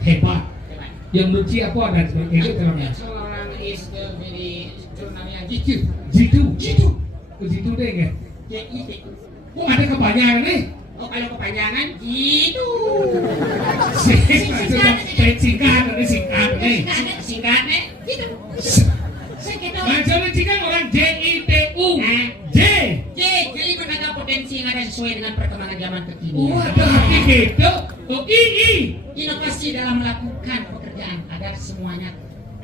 Hebat. Yang menci apa ada itu terangnya. Seorang is very jurnal yang jitu. Jitu deh nggak? JIT. Kok ada kepanjangan nih? Oh kalau kepanjangan jitu. Singkat nih. Singkatnya jitu. Macam cikan orang JITU. J. Jadi menangkap potensi yang ada sesuai dengan perkembangan zaman terkini. Oh, ada arti gitu. Oh, II. Inovasi dalam melakukan pekerjaan agar semuanya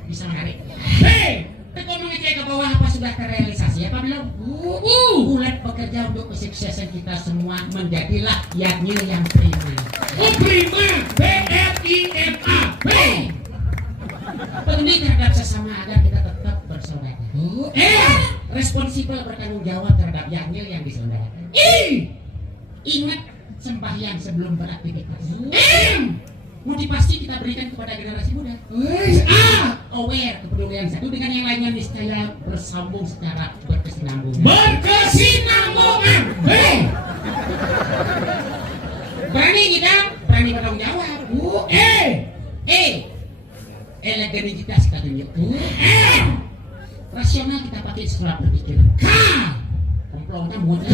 bisa menarik. B. Tekun mengecek ke bawah apa sudah terrealisasi? Apa belum? Bulat bekerja untuk kesuksesan kita semua menjadilah Yagnil yang prima. Oh, prima. BRIMA. B. Peduli terhadap sesama agar kita tetap bersaudara. Responsibel bertanggung jawab terhadap Yagnil yang diselenggarakan. I. Ingat sembahyang sebelum beraktivitas. Motivasi kita berikan kepada generasi muda. A. Aware kepedulian satu dengan yang lainnya niscaya bersambung secara berkesinambungan. Berkesinambungan. B. Berani kita, berani bertanggung jawab. Eleganitas kita tunjuk. Rasional kita pakai setelah berpikir. K. Komplongnya mudah.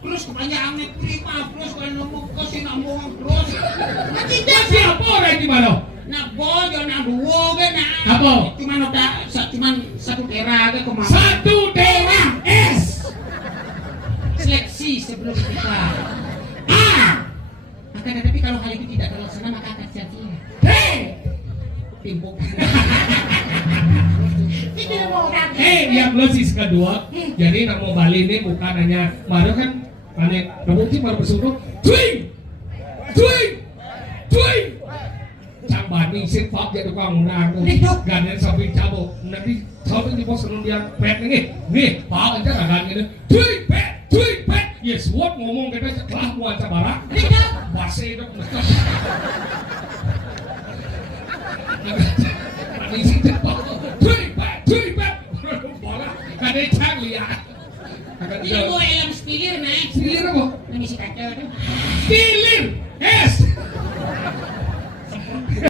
Terus kepanjangannya prima, terus kalau nunggu kesinambungan terus. Siapa orang di mana? Nah bojo nah dua kan Apa? Cuman satu tera ke kemana? Satu dewa S. Seleksi sebelum kita. Akan tetapi kalau hal itu tidak terlaksana maka akan sia-sia. D. Timbuk. Yang lesis kedua. Jadi nak mau Bali ini bukan hanya baru kan aneh terbukti baru bersuruh. Twing. Bani sifat jadi tukang menang ganyan samping cabut nanti samping di pos yang pet nih pak aja kan ini tuh pet yes what ngomong kita setelah muan sabara bahasa itu mesti ini sih cepat tuh pet bola kan dia cang lihat ini gue yang spilir nih spilir apa ini si kacau tuh spilir